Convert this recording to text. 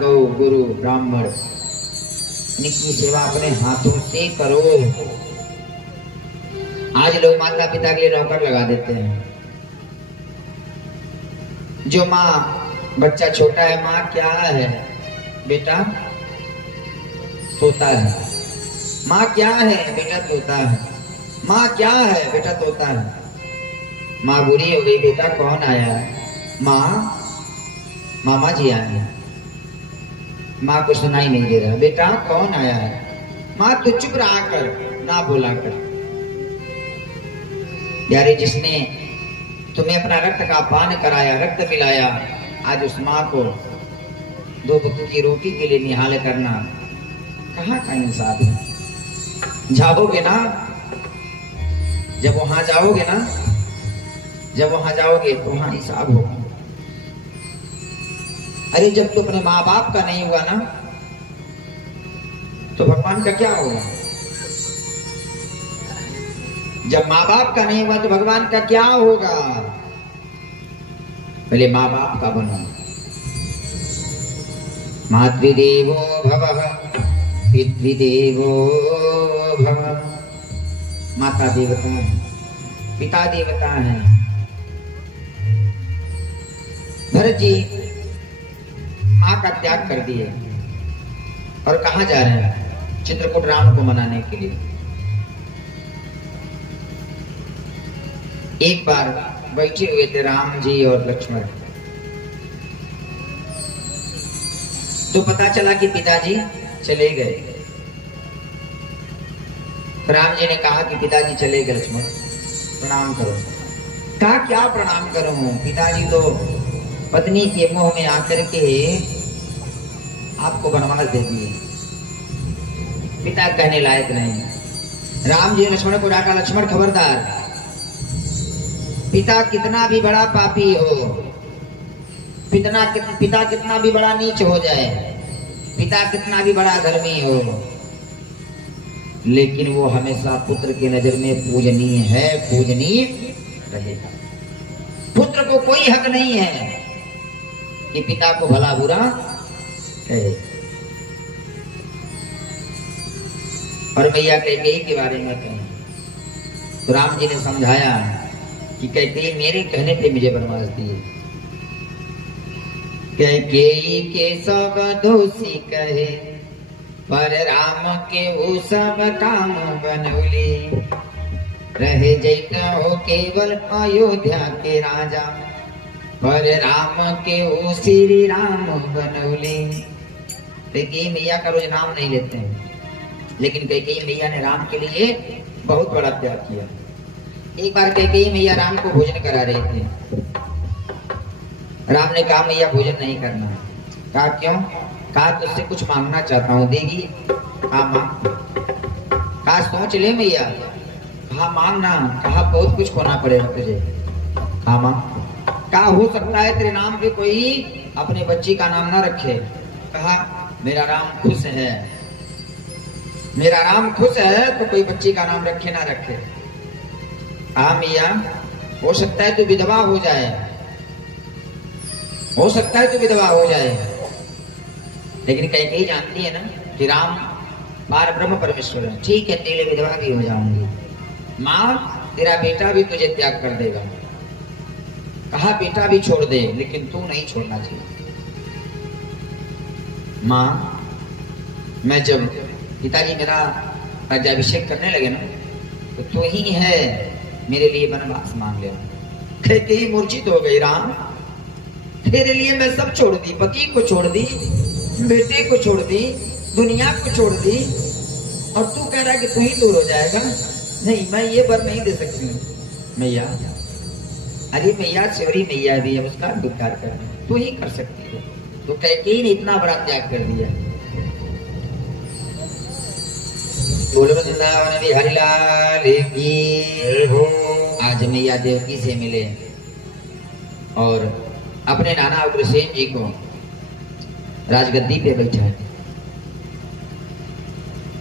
गौ गुरु ब्राह्मण इनकी सेवा अपने हाथों से करो। आज लोग माता पिता के लिए नौकर लगा देते हैं। जो माँ, बच्चा छोटा है, माँ क्या है बेटा? तोता है। माँ क्या है बेटा? तोता है। माँ क्या है बेटा? तोता है। माँ बुरी हो गई, बेटा कौन आया है? माँ, मामा जी आए हैं। माँ को सुनाई नहीं दे रहा, बेटा कौन आया है? माँ तू चुप रहा कर, ना बोला कर। यारे जिसने तुम्हें अपना रक्त का पान कराया, रक्त मिलाया, आज उस माँ को 2 वक्त की रोटी के लिए निहाल करना कहाँ का इंसाफ है? जाओगे ना, जब वहां जाओगे ना, जब वहां जाओगे तो वहां हिसाब होगा। अरे जब तू अपने माँ बाप का नहीं हुआ ना, तो भगवान का क्या होगा? जब माँ बाप का नहीं हुआ तो भगवान का क्या होगा? पहले माँ बाप का बनो। मातृदेवो भवः पितृदेवो भवः। माता देवता है, पिता देवता है। भरत जी माँ का त्याग कर दिए और कहाँ जा रहे हैं? चित्रकूट राम को मनाने के लिए। एक बार बैठे हुए थे राम जी और लक्ष्मण, तो पता चला कि पिताजी चले गए। राम जी ने कहा कि पिताजी चले गए, लक्ष्मण प्रणाम करो। कहा क्या प्रणाम करूं? पिताजी तो पत्नी के मुंह में आकर के आपको बनवास दे दिए, पिता कहने लायक नहीं। राम जी ने लक्ष्मण को डांटा, लक्ष्मण खबरदार, पिता कितना भी बड़ा पापी हो, पिता कितना भी बड़ा नीच हो जाए, पिता कितना भी बड़ा धर्मी हो, लेकिन वो हमेशा पुत्र की नजर में पूजनीय है, पूजनीय रहेगा। पुत्र को कोई हक नहीं है कि पिता को भला बुरा कहे। और मैया कैकेयी के बारे में कहें तो राम जी ने समझाया कि कैकेयी मेरे कहने पे मुझे बनवास दिए। कैकेयी के सब दोषी कहे, पर राम के वो सब काम बनौले। रहे जैत हो केवल अयोध्या के राजा, पर राम के वो श्री राम बनौले। कैकेयी मैया का रोज नाम नहीं लेते हैं, लेकिन कैकेयी मैया ने राम के लिए बहुत बड़ा प्यार किया। एक बार कैकेयी मैया राम को भोजन करा रहे थे। राम ने कहा मैया भोजन नहीं करना। कहा क्यों? कहा तुझसे कुछ मांगना चाहता हूँ, देगी? कहा मांग। कहा सोच ले मैया। कहा मांगना। कहा बहुत कुछ खोना पड़ेगा तुझे। कहा मांग। कहा हो सकता है तेरे नाम पे कोई अपने बच्ची का नाम ना रखे। कहा मेरा राम खुश है, मेरा राम खुश है तो कोई बच्ची का नाम रखे ना रखे। कहा मैया हो सकता है तू विधवा हो जाए, हो सकता है तू विधवा हो जाए, लेकिन कैकेयी जानती है ना कि राम बार ब्रह्म परमेश्वर है। ठीक है तेरे विधवा भी हो जाऊंगी। माँ तेरा बेटा भी तुझे त्याग कर देगा। कहा बेटा भी छोड़ दे, लेकिन तू नहीं छोड़ना चाहिए। माँ मैं जब पिताजी मेरा राज्याभिषेक करने लगे ना, तो तू ही है मेरे लिए वनवास मांग लेना। कैकेयी मूर्छित हो गई। राम तेरे लिए मैं सब छोड़ दी, पति को छोड़ दी, बेटे को छोड़ दी, दुनिया को छोड़ दी, और तू कह रहा है कि तू ही दूर हो जाएगा? नहीं मैं ये वर नहीं दे सकती हूँ मैया। अरे मैया शबरी मैया भी है, उसका उद्धार कर तू ही कर सकती है। तो कैकेयी ने इतना बड़ा त्याग कर दिया। बोलो वृंदावन बिहारी लाल की। आज मैया देवकी से मिले और अपने नाना उग्रसेन जी को राजगद्दी पे बैठा है।